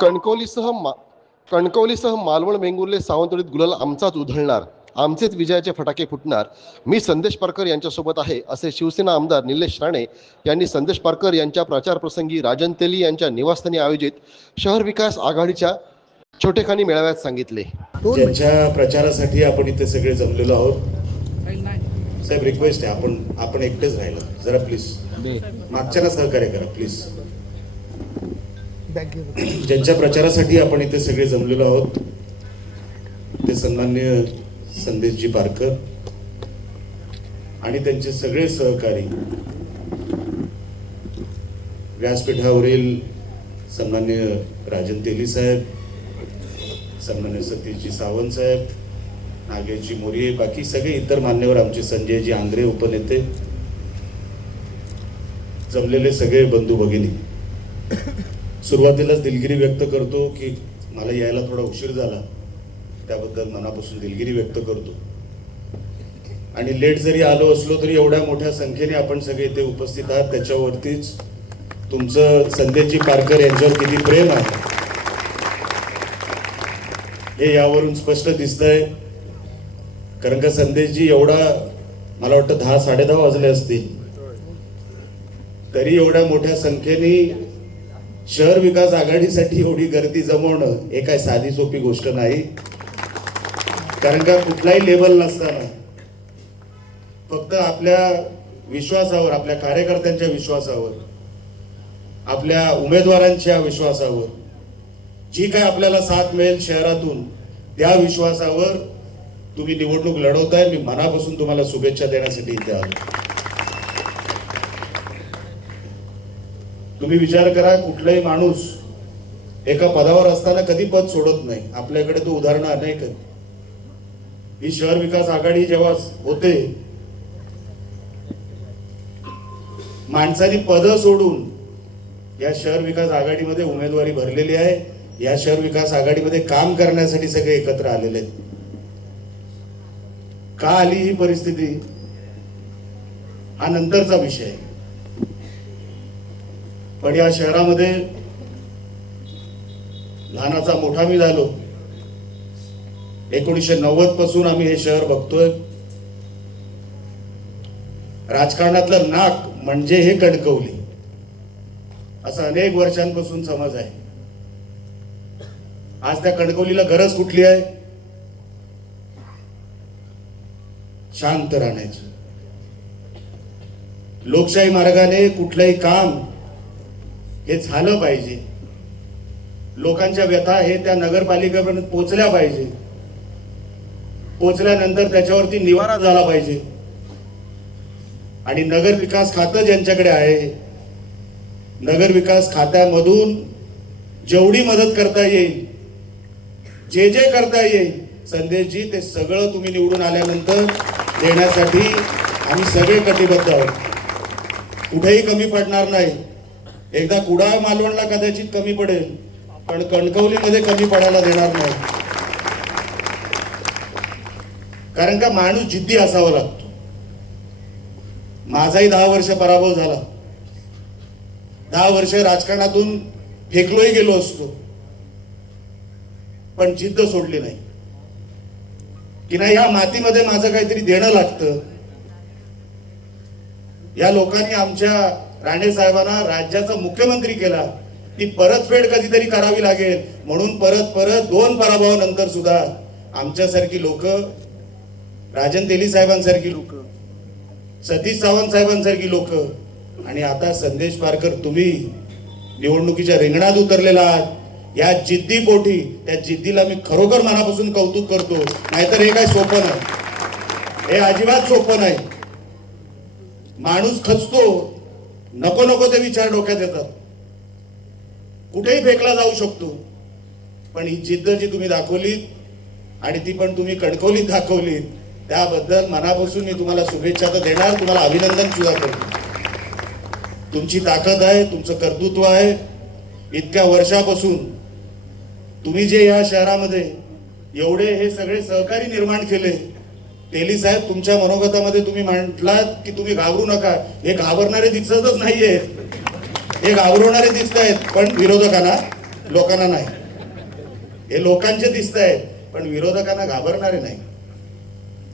कणकवलीसह मा कणकवलीसह मालवण वेंगुर्ले सावंतवाडीत गुलाल आमचाच उधळणार आमचेच विजयाचे फटाके फुटणार. मी संदेश पारकर यांच्यासोबत आहे असे शिवसेना आमदार निलेश राणे यांनी संदेश पारकर यांच्या प्रचारप्रसंगी राजन तेली यांच्या निवासस्थानी आयोजित शहर विकास आघाडीच्या छोटेखानी मेळाव्यात सांगितले. ज्यांच्या प्रचारासाठी आपण इथे सगळे जमलेलो आहोत साहेब रिक्वेस्ट आहे आपण आपण एकटेच राहिलं. जरा प्लीज मागच्याला सहकार्य करा प्लीज ज्यांच्या प्रचारासाठी आपण इथे सगळे जमलेलो आहोत ते सन्मान्य संदेशजी पारकर आणि त्यांचे सगळे सहकारी व्यासपीठावरील सन्मान्य राजन तेली साहेब सन्मान्य सतीशजी सावंत साहेब नागेशजी मोरिये बाकी सगळे इतर मान्यवर आमचे संजयजी आंग्रे उपनेते जमलेले सगळे बंधू भगिनी. सुरुवातीलाच दिलगिरी व्यक्त करतो की मला यायला थोडा उशीर झाला. त्याबद्दल मनापासून दिलगिरी व्यक्त करतो. आणि लेट जरी आलो असलो तरी एवढ्या मोठ्या संख्येने आपण सगळे इथे उपस्थित आहात. त्याच्यावरतीच तुमचं संदेशजी पारकर यांच्यावर किती प्रेम आहे. हे यावरून स्पष्ट दिसतंय. कारण का संदेशजी एवढा मला वाटतं दहा साडे दहा वाजले असतील. तरी एवढ्या मोठ्या संख्येने शहर विकास आघाडीसाठी एवढी गर्दी जमवणं हे काय साधी सोपी गोष्ट नाही. कारण का कुठलाही लेबल नसताना फक्त आपल्या विश्वासावर आपल्या कार्यकर्त्यांच्या विश्वासावर आपल्या उमेदवारांच्या विश्वासावर जी काय आपल्याला साथ मिळेल शहरातून त्या विश्वासावर तुम्ही निवडणूक लढवताय. मी मनापासून तुम्हाला शुभेच्छा देण्यासाठी इथे आलो. तुम्ही विचार करा कुठलाही माणूस एका पदावर असताना कधी पद सोडत नाही. आपल्याकडे तो उदाहरणं अनेक आहेत. ही शहर विकास आघाडी जेव्हा होते माणसाने पद सोडून या शहर विकास आघाडीमध्ये उमेदवारी भरलेली आहे. या शहर विकास आघाडीमध्ये काम करण्यासाठी सगळे एकत्र आलेले आहेत. का आली ही परिस्थिती? हा नंतरचा विषय आहे. पण या शहरामध्ये लहानाचा मोठा मी झालो. एकोणीसशे नव्वदपासून आम्ही हे शहर बघतोय. राजकारणातलं नाक म्हणजे हे कणकवली. असं अनेक वर्षांपासून समज आहे. आज त्या कणकवलीला गरज कुठली आहे? शांत राहण्याची. लोकशाही मार्गाने कुठलंही काम हे झालं पाहिजे. लोकांच्या व्यथा हे त्या नगरपालिकेपर्यंत पोचल्या पाहिजे. पोचल्यानंतर त्याच्यावरती निवारा झाला पाहिजे. आणि नगर विकास खातं ज्यांच्याकडे आहे नगर विकास खात्यामधून जेवढी मदत करता येईल जे जे करता येईल संदेशजी ते सगळं तुम्ही निवडून आल्यानंतर देण्यासाठी आम्ही सगळे कटिबद्ध आहोत. कुठेही कमी पडणार नाही. एकदा कुडाळ मालवणला कदाचित कमी पडेल पण कणकवलीमध्ये कमी पडायला देणार नाही. कारण का माणूस जिद्दी असावा लागतो. माझाही दहा वर्ष पराभव झाला. दहा वर्ष राजकारणातून फेकलोही गेलो असतो. पण जिद्द सोडली नाही. की नाही या मातीमध्ये माझं काहीतरी देणं लागतं. या लोकांनी आमच्या राणे साहेबांना राज्याचा मुख्यमंत्री केला. ती परतफेड कधीतरी करावी लागेल. म्हणून परत परत दोन पराभवानंतर सुद्धा आमच्यासारखी लोक राजन तेली साहेबांसारखी लोक सतीश सावंत साहेबांसारखी लोक आणि आता संदेश पारकर तुम्ही निवडणुकीच्या रिंगणात उतरलेला आहात. या जिद्दी पोटी त्या जिद्दीला मी खरोखर मनापासून कौतुक करतो. नाहीतर हे काय सोपं नाही. हे अजिबात सोपं नाही. माणूस खचतो. नको नको ते विचार डोक्यात येतात. कुठेही फेकला जाऊ शकतो. पण ही जिद्द जी तुम्ही दाखवलीत आणि ती पण तुम्ही कणकवलीत दाखवलीत त्याबद्दल मनापासून मी तुम्हाला शुभेच्छा तर देणार. तुम्हाला अभिनंदन सुद्धा करतो तुमची ताकद आहे तुमचं कर्तृत्व आहे. इतक्या वर्षापासून तुम्ही जे या शहरामध्ये एवढे हे सगळे सहकारी निर्माण केले तेली साहेब तुमच्या मनोगतामध्ये तुम्ही म्हटलात की तुम्ही घाबरू नका. हे घाबरणारे दिसतच नाहीये. हे घाबरवणारे दिसत आहेत पण विरोधकांना लोकांना नाही. हे लोकांचे दिसत आहेत पण विरोधकांना घाबरणारे नाही.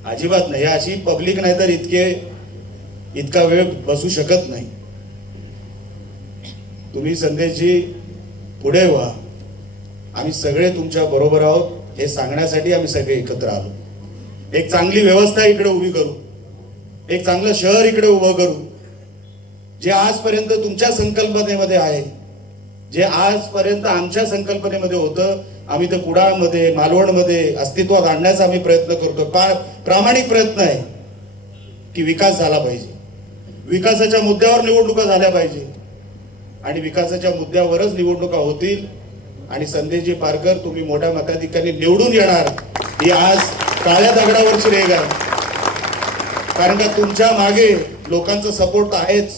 अजिबात नाही. अशी पब्लिक नाही तर इतके इतका वेळ बसू शकत नाही. तुम्ही संदेशजी पुढे व्हा. आम्ही सगळे तुमच्या बरोबर आहोत हे सांगण्यासाठी आम्ही सगळे एकत्र आलो. एक चांगली व्यवस्था इकडे उभी करू. एक चांगलं शहर इकडे उभं करू. जे आजपर्यंत तुमच्या संकल्पनेमध्ये आहे जे आजपर्यंत आमच्या संकल्पनेमध्ये होतं आम्ही ते कुडाळमध्ये मालवणमध्ये अस्तित्वात आणण्याचा आम्ही प्रयत्न करतो. प्रामाणिक प्रयत्न आहे की विकास झाला पाहिजे. विकासाच्या मुद्द्यावर निवडणुका झाल्या पाहिजे. आणि विकासाच्या मुद्द्यावरच निवडणुका होतील. आणि संदेशजी पारकर तुम्ही मोठ्या मताधिकारी निवडून येणार. ही आज काळ्या दगडावरची रेग आहे. कारण का तुमच्या मागे लोकांचा सपोर्ट आहेच.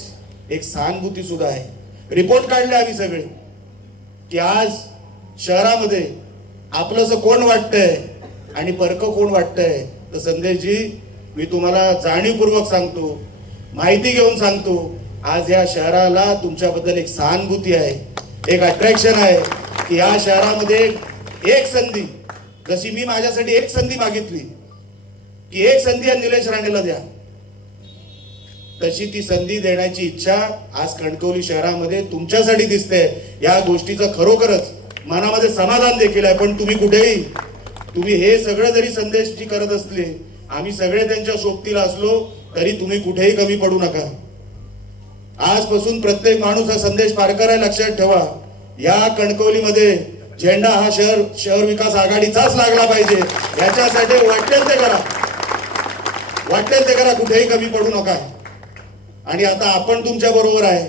एक सहानुभूती सुद्धा आहे. रिपोर्ट काढले आम्ही सगळे. की आज शहरामध्ये आपलंसं कोण वाटतंय आणि परक कोण वाटतंय? तर संदेशजी मी तुम्हाला जाणीवपूर्वक सांगतो माहिती घेऊन सांगतो आज या शहराला तुमच्याबद्दल एक सहानुभूती आहे एक अट्रॅक्शन आहे की या शहरामध्ये एक संधी जशी मी माझ्यासाठी एक संधी मागितली की एक संधी या निलेश राणेला द्या. तशी ती संधी देण्याची इच्छा आज कणकवली शहरामध्ये तुमच्यासाठी दिसते. या गोष्टीचं खरोखरच मनामध्ये समाधान देखील आहे पण तुम्ही कुठेही तुम्ही हे सगळं जरी संदेश जी करत असले आम्ही सगळे त्यांच्या सोबतीला असलो तरी तुम्ही कुठेही कमी पडू नका. आजपासून प्रत्येक माणूस हा संदेश पारकर आहे लक्षात ठेवा. या कणकवलीमध्ये झेंडा हा शहर शहर विकास आघाडीचाच लागला पाहिजे. याच्यासाठी वाटेल ते करा. वाटेल ते करा कुठेही कमी पडू नका. आणि आता आपण तुमच्या बरोबर आहे.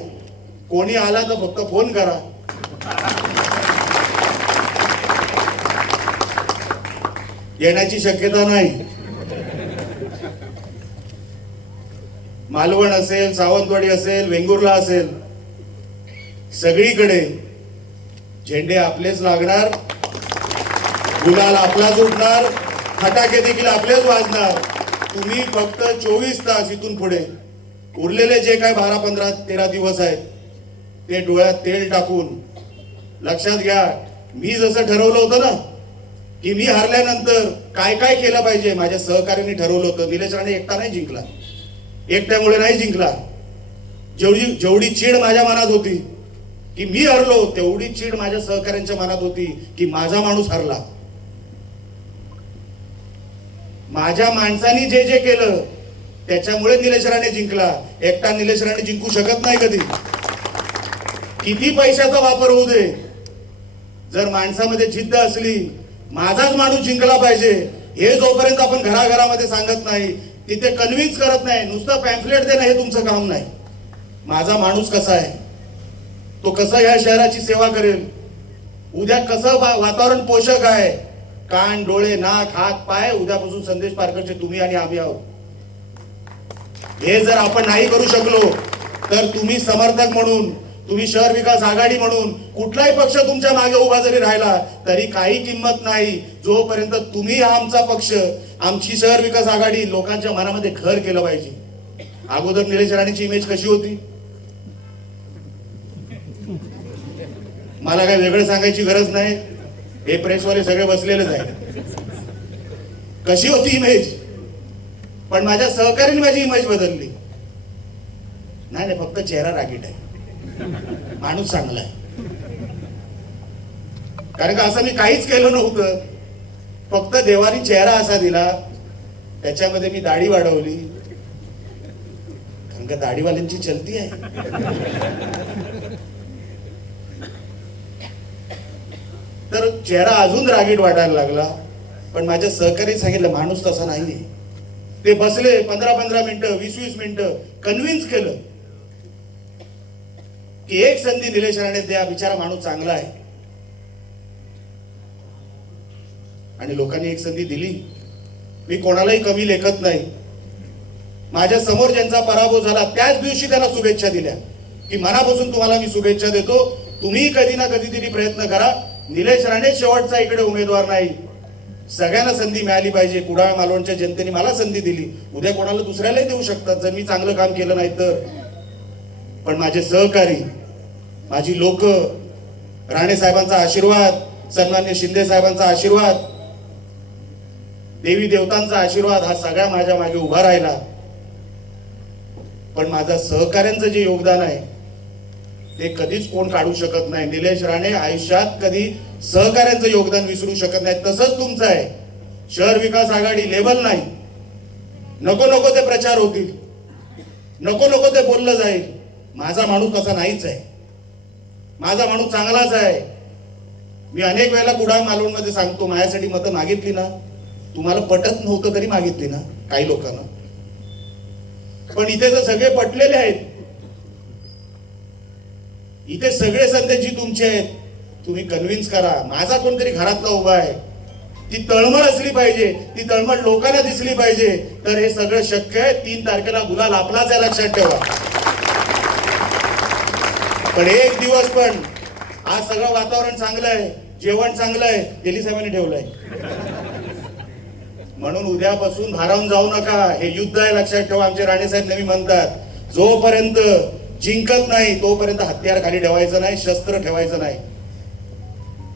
कोणी आला तर फक्त फोन करा. येण्याची शक्यता नाही. मालवण असेल सावंतवाडी असेल वेंगुर्ला असेल सगळीकडे झेंडे आपलेच लागणार गुलाल आपलाच उठणार फटाके देखील आपलेच वाजणार. तुम्ही फक्त चोवीस तास इथून पुढे उरलेले जे काय बारा पंधरा तेरा दिवस आहेत ते डोळ्यात तेल टाकून लक्षात घ्या मी जसं ठरवलं होतं ना की मी हरल्यानंतर काय काय केलं पाहिजे माझ्या सहकार्याने ठरवलं होतं. निलेश राणे एकटा नाही जिंकला. एकट्यामुळे नाही जिंकला. जेवढी जेवढी चीड माझ्या मनात होती की मी हरलो तेवढी चीड माझ्या सहकाऱ्यांच्या मनात होती की माझा माणूस हरला. माझ्या माणसानी जे जे केलं त्याच्यामुळे निलेश राणे जिंकला. एकटा निलेश राणे जिंकू शकत नाही कधी. किती पैशाचा वापर होऊ दे. जर माणसामध्ये जिद्द असली माझाच माणूस जिंकला पाहिजे. हे जोपर्यंत आपण घराघरामध्ये सांगत नाही तिथे कन्व्हिन्स करत नाही नुसतं पॅम्फलेट देणं हे तुमचं काम नाही. माझा माणूस कसा आहे? तो कसा या शहराची सेवा करेल? उद्या कसं वातावरण पोषक आहे? कान डोळे नाक हात पाय उद्यापासून संदेश पारकरचे तुम्ही आणि आम्ही आहोत. हे जर आपण नाही करू शकलो तर तुम्ही समर्थक म्हणून तुम्ही शहर विकास आघाडी म्हणून कुठलाही पक्ष तुमच्या मागे उभा जरी राहिला तरी काही किंमत नाही. जोपर्यंत तुम्ही हा आमचा पक्ष आमची शहर विकास आघाडी लोकांच्या मनामध्ये घर केलं पाहिजे. अगोदर निलेश राणेची इमेज कशी होती? मला काय वेगळं सांगायची गरज नाही. हे प्रेसवाले सगळे बसलेलेच आहेत. कशी होती इमेज पण माझ्या सहकार्याने माझी इमेज बदलली. नाही नाही फक्त चेहरा रागीट आहे. माणूस चांगला आहे. कारण का असं मी काहीच केलं नव्हतं. फक्त देवानी चेहरा असा दिला. त्याच्यामध्ये मी दाढी वाढवली. कारण का दाढीवाल्यांची चलती आहे. तर चेहरा अजून रागीट वाटायला लागला. पण माझ्या सहकारी सांगितलं माणूस तसा नाही ते बसले पंधरा पंधरा मिनिटं वीस वीस मिनिटं कन्व्हिन्स केलं. की एक संधी निलेश राणे द्या बिचारा माणूस चांगला आहे. आणि लोकांनी एक संधी दिली. मी कोणालाही कमी लेखत नाही. माझ्यासमोर ज्यांचा पराभव झाला त्याच दिवशी त्याला शुभेच्छा दिल्या. की मनापासून तुम्हाला मी शुभेच्छा देतो. तुम्ही कधी ना कधीतरी प्रयत्न करा. निलेश राणे शेवटचा इकडे उमेदवार नाही. सगळ्यांना संधी मिळाली पाहिजे. कुडाळ मालवणच्या जनतेने मला संधी दिली. उद्या कोणाला दुसऱ्यालाही देऊ शकतात. जर मी चांगलं काम केलं नाही तर. पण माझे सहकारी माझी लोक राणे साहेबांचा आशीर्वाद सन्मान्य शिंदे साहेबांचा आशीर्वाद देवी देवतांचा आशीर्वाद हा सगळ्या माझ्या मागे उभा राहिला. पण माझा सहकाऱ्यांचं जे योगदान आहे ते कधीच कोण काढू शकत नाही. निलेश राणे आयुष्यात कधी सहकाऱ्यांचं योगदान विसरू शकत नाही तसंच तुमचं आहे. शहर विकास आघाडी लेबल नाही. नको नको ते प्रचार होतील. नको नको ते बोललं जाईल. माझा माणूस तसा नाहीच आहे. माझा माणूस चांगलाच आहे. मी अनेक वेळेला कुडाळ मालवणमध्ये सांगतो माझ्यासाठी मतं मागितली ना. तुम्हाला पटत नव्हतं तरी मागितली ना काही लोकांना. पण इथे तर सगळे पटलेले आहेत. इथे सगळे संदेश तुमचे आहेत तुम्ही कन्व्हिन्स करा. माझा कोणतरी घरातला उभा आहे. ती तळमळ असली पाहिजे. ती तळमळ लोकांना दिसली पाहिजे. तर हे सगळं शक्य आहे. तीन तारखेला गुलाल आपलाच आहे लक्षात ठेवा. पण एक दिवस पण आज सगळं वातावरण चांगलं आहे. जेवण चांगलं आहे. दिल्ली साहेबांनी ठेवलंय. म्हणून उद्यापासून भारावून जाऊ नका. हे युद्ध आहे लक्षात ठेवा. आमचे राणे साहेब नेहमी म्हणतात. जोपर्यंत जिंकत नाही तोपर्यंत हत्यार खाली ठेवायचं नाही शस्त्र ठेवायचं नाही.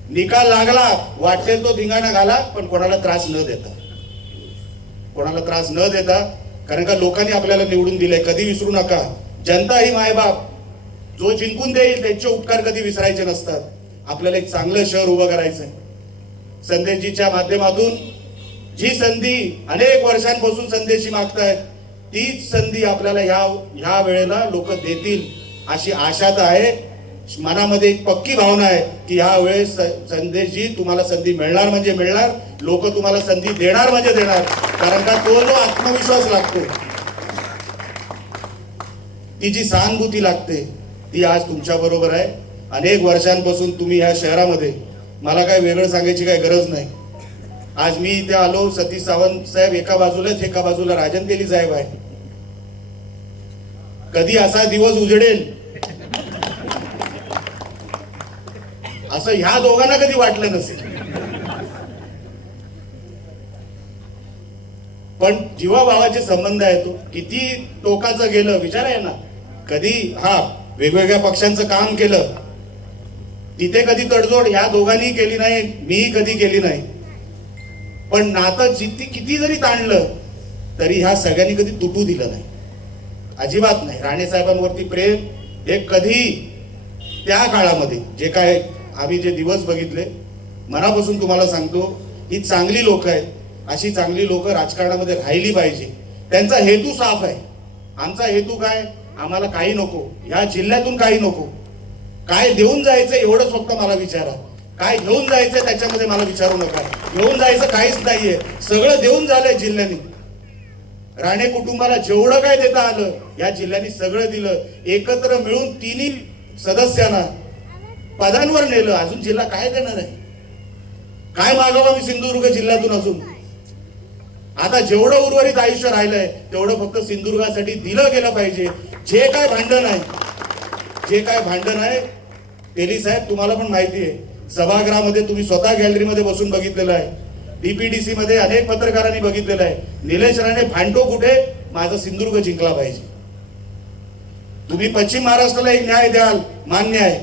निकाल लागला वाटेल तो धिंगाणा घाला पण कोणाला त्रास न देता. कोणाला त्रास न देता कारण का लोकांनी आपल्याला निवडून दिले कधी विसरू नका. जनता ही मायबाप. जो जिंकून देईल त्यांचे उपकार कधी विसरायचे नसतात. आपल्याला एक चांगलं शहर उभं करायचंय. संदेशजीच्या माध्यमातून जी संधी अनेक वर्षांपासून संदेशी मागतायत तीच संधी आपल्याला ह्या ह्या वेळेला लोक देतील अशी आशा तर आहे. मनामध्ये एक पक्की भावना आहे की ह्या वेळेस संधीची संदेशजी तुम्हाला संधी मिळणार म्हणजे मिळणार लोक तुम्हाला संधी देणार म्हणजे देणार. कारण का तो जो आत्मविश्वास लागतो. ती जी सहानुभूती लागते ती आज तुमच्या बरोबर आहे. अनेक वर्षांपासून तुम्ही ह्या शहरामध्ये. मला काय वेगळं सांगायची काही गरज नाही. आज मी इथे आलो सतीश सावंत साहेब एका बाजूलाच एका बाजूला राजन तेली साहेब आहे. कधी असा दिवस उजडेल? असं ह्या दोघांना कधी वाटलं नसेल. पण जीवा भावाचे संबंध आहे तो. किती टोकाचं गेलं विचार आहे ना कधी हा वेगवेगळ्या पक्षांचं काम केलं. तिथे कधी तडजोड ह्या दोघांनी केली नाही मीही कधी केली नाही. पण नातं जिती किती जरी ताणलं तरी ह्या सगळ्यांनी कधी तुटू दिलं नाही. अजिबात नाही. राणेसाहेबांवरती प्रेम हे कधी त्या काळामध्ये जे काय आम्ही जे दिवस बघितले मनापासून तुम्हाला सांगतो ही चांगली लोक आहेत. अशी चांगली लोक राजकारणामध्ये राहिली पाहिजे. त्यांचा हेतू साफ आहे. आमचा हेतू काय? आम्हाला काही नको. ह्या जिल्ह्यातून काही नको. काय देऊन जायचं एवढंच फक्त मला विचारा. काय घेऊन जायचं त्याच्यामध्ये मला विचारू नका. घेऊन जायचं काहीच नाहीये. सगळं देऊन झालंय जिल्ह्याने. राणे कुटुंबाला जेवढं काय देता आलं या जिल्ह्यांनी सगळं दिलं. एकत्र मिळून तिन्ही सदस्यांना पदांवर नेलं. अजून जिल्हा काय देणार आहे? काय मागावा मी सिंधुदुर्ग जिल्ह्यातून अजून? आता जेवढं उर्वरित आयुष्य राहिलंय तेवढं फक्त सिंधुदुर्गासाठी दिलं गेलं पाहिजे. जे काय भांडण आहे जे काय भांडण आहे तेली साहेब तुम्हाला पण माहिती आहे. सभागृहामध्ये तुम्ही स्वतः गॅलरीमध्ये बसून बघितलेलं आहे. डीपीडीसी मध्ये अनेक पत्रकारांनी बघितलेलं आहे. निलेश राणे भांडो कुठे? माझा सिंधुदुर्ग जिंकला पाहिजे. तुम्ही पश्चिम महाराष्ट्राला एक न्याय द्याल मान्य आहे.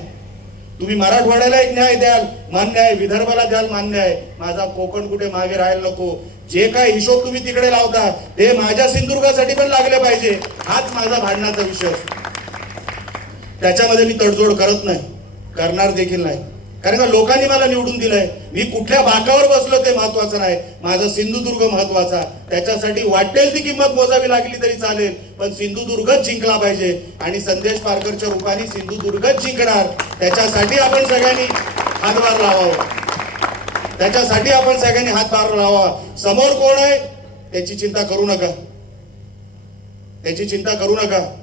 तुम्ही मराठवाड्याला एक न्याय द्याल मान्य आहे. विदर्भाला द्याल मान्य आहे. माझा कोकण कुठे मागे राहायला नको. जे काय हिशोब तुम्ही तिकडे लावता ते माझ्या सिंधुदुर्गासाठी पण लागले पाहिजे. हाच माझा भांडणाचा विषय असतो. त्याच्यामध्ये मी तडजोड करत नाही. करणार देखील नाही. कारण का लोकांनी मला निवडून दिलंय. मी कुठल्या बाकावर बसलो ते महत्वाचं नाही. माझा सिंधुदुर्ग महत्त्वाचा त्याच्यासाठी वाटेल ती किंमत मोजावी लागली तरी चालेल. पण सिंधुदुर्गच जिंकला पाहिजे. आणि संदेश पारकरच्या रूपाने सिंधुदुर्गच जिंकणार. त्याच्यासाठी आपण सगळ्यांनी हातभार लावावा. त्याच्यासाठी आपण सगळ्यांनी हातभार लावा समोर कोण आहे? त्याची चिंता करू नका. त्याची चिंता करू नका.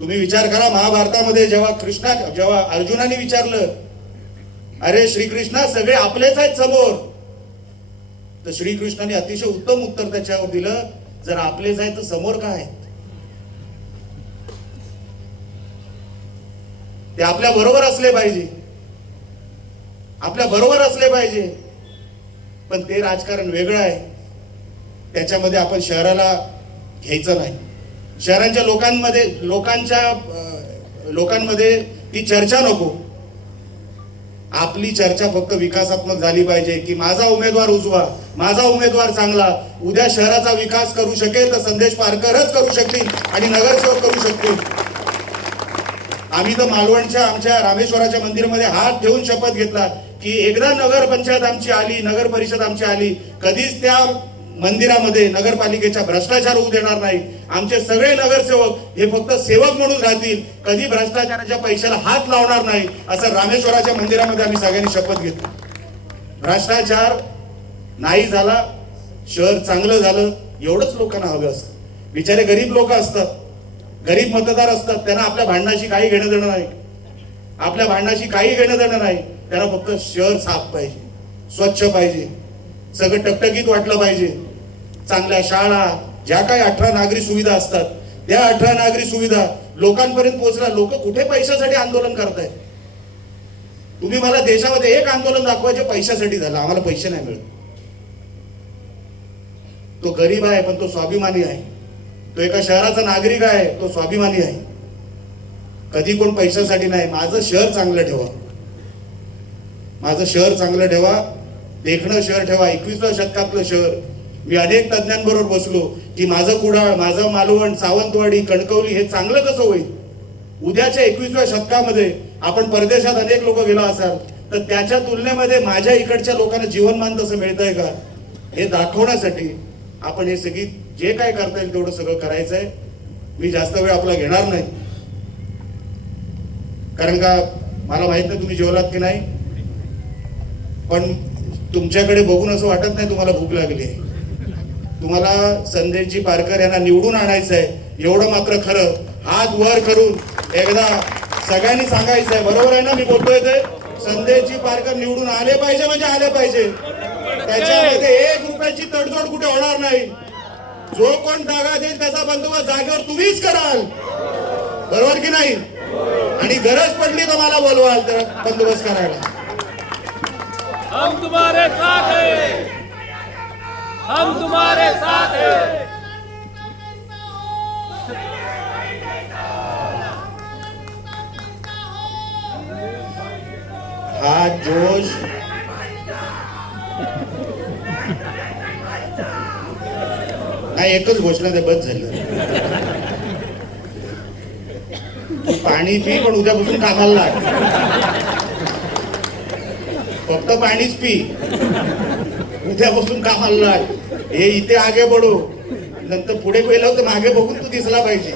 तुम्ही विचार करा महाभारतामध्ये जेव्हा कृष्णा जेव्हा अर्जुनाने विचारलं अरे श्रीकृष्णा सगळे आपलेच आहेत समोर. तर श्रीकृष्णाने अतिशय उत्तम उत्तर त्याच्यावर दिलं जर आपलेच आहे तर समोर काय ते आपल्या बरोबर असले पाहिजे. आपल्या बरोबर असले पाहिजे. पण ते राजकारण वेगळं आहे. त्याच्यामध्ये आपण शहराला घ्यायचं नाही. शहरांच्या लोकांमध्ये लोकांच्या लोकांमध्ये ती चर्चा नको. आपली चर्चा फक्त विकासात्मक झाली पाहिजे की माझा उमेदवार उजवा माझा उमेदवार चांगला उद्या शहराचा विकास करू शकेल तर संदेश पारकरच करू शकतील आणि नगरसेवक करू शकतील. आम्ही तर मालवणच्या आमच्या रामेश्वराच्या मंदिरमध्ये हात ठेवून शपथ घेतला की एकदा नगर पंचायत आमची आली नगर परिषद आमची आली कधीच त्या मंदिरामध्ये नगरपालिकेचा भ्रष्टाचार होऊ देणार नाही. आमचे सगळे नगरसेवक हे फक्त सेवक म्हणून राहतील. कधी भ्रष्टाचाराच्या पैशाला हात लावणार नाही असं रामेश्वराच्या मंदिरामध्ये आम्ही सगळ्यांनी शपथ घेतली. भ्रष्टाचार नाही झाला शहर चांगलं झालं एवढंच लोकांना हवं असतं. बिचारे गरीब लोक असतात. गरीब मतदार असतात. त्यांना आपल्या भांडणाशी काही घेणं देणं नाही. आपल्या भांडणाशी काही घेणं देणं नाही. त्यांना फक्त शहर साफ पाहिजे स्वच्छ पाहिजे. सगळं टकटकीत वाटलं पाहिजे. चांगल्या शाळा ज्या काही अठरा नागरी सुविधा असतात त्या अठरा नागरी सुविधा लोकांपर्यंत पोहोचल्या. लोक कुठे पैशासाठी आंदोलन करतायत? तुम्ही मला देशामध्ये एक आंदोलन दाखवायचे पैशासाठी झालं. आम्हाला पैसे नाही मिळत. तो गरीब आहे पण तो स्वाभिमानी आहे. तो एका शहराचा नागरिक आहे तो स्वाभिमानी आहे. कधी कोण पैशासाठी नाही. माझं शहर चांगलं ठेवा. माझं शहर चांगलं ठेवा. देखणं शहर ठेवा. एकवीसव्या शतकातलं शहर. मी अनेक तज्ज्ञांबरोबर बसलो की माझं कुडाळ माझं मालवण सावंतवाडी कणकवली हे चांगलं कसं होईल? उद्याच्या एकविसव्या शतकामध्ये आपण परदेशात अनेक लोक गेलो असाल तर त्याच्या तुलनेमध्ये माझ्या इकडच्या लोकांना जीवनमान तसं मिळतंय का? हे दाखवण्यासाठी आपण हे सगळी जे काय करता येईल तेवढं सगळं करायचं आहे मी जास्त वेळ आपला घेणार नाही. कारण का मला माहीत नाही तुम्ही जेवलात की नाही. पण तुमच्याकडे बघून असं वाटत नाही तुम्हाला भूक लागली आहे. तुम्हाला संदेशजी पारकर यांना निवडून आणायचं आहे एवढं मात्र खरं. हात वर करून एकदा सगळ्यांनी सांगायचं आहे बरोबर आहे ना मी बोलतोय ते? संदेशजी पारकर निवडून आले पाहिजे म्हणजे आले पाहिजे. त्याच्यामध्ये एक रुपयाची तडजोड कुठे होणार नाही. जो कोण जागा देईल त्याचा बंदोबस्त जागेवर तुम्हीच कराल. बरोबर की नाही? आणि गरज पडली तर मला बोलवाल तर बंदोबस्त करायला. हम तुम्हारे साथ हैं। हम हा जोश। नाही एकच घोषणा ते बस झालं. तू पाणी पी पण उद्यापासून कामाला लाग. फक्त पाणीच पी. उद्यापासून काम लाग हे इथे आगे बडो नंतर पुढे गेलो तर मागे बघून तू दिसला पाहिजे.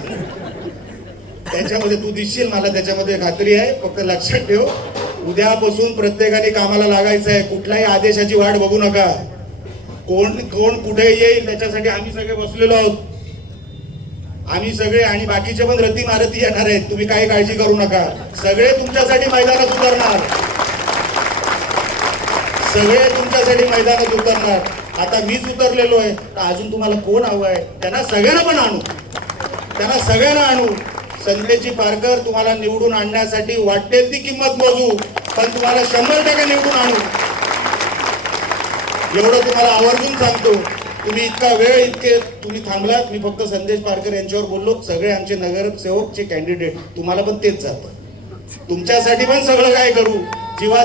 त्याच्यामध्ये तू दिसशील मला त्याच्यामध्ये खात्री आहे. फक्त लक्षात ठेव उद्यापासून प्रत्येकाने कामाला लागायचं आहे कुठल्याही आदेशाची वाट बघू नका. कोण कोण कुठे येईल त्याच्यासाठी आम्ही सगळे बसलेलो आहोत. आम्ही सगळे आणि बाकीचे पण रती मारती येणार आहेत. तुम्ही काही काळजी करू नका. सगळे तुमच्यासाठी मैदानात उतरणार. सगळे तुमच्यासाठी मैदानात उतरणार. आता मीच उतरलेलो आहे तर अजून तुम्हाला कोण हवं आहे? त्यांना सगळ्यांना पण आणू. त्यांना सगळ्यांना आणू. संदेची पारकर तुम्हाला निवडून आणण्यासाठी वाटेल ती किंमत मोजू पण तुम्हाला शंभर टक्के निवडून आणू. एवढं तुम्हाला आवर्जून सांगतो. तुम्ही इतका वेळ इतके तुम्ही थांबलात. मी फक्त संदेश पारकर यांच्यावर बोललो. सगळे आमचे नगरसेवकचे कॅन्डिडेट तुम्हाला पण तेच जातं. तुमच्यासाठी पण सगळं काय करू? जीवा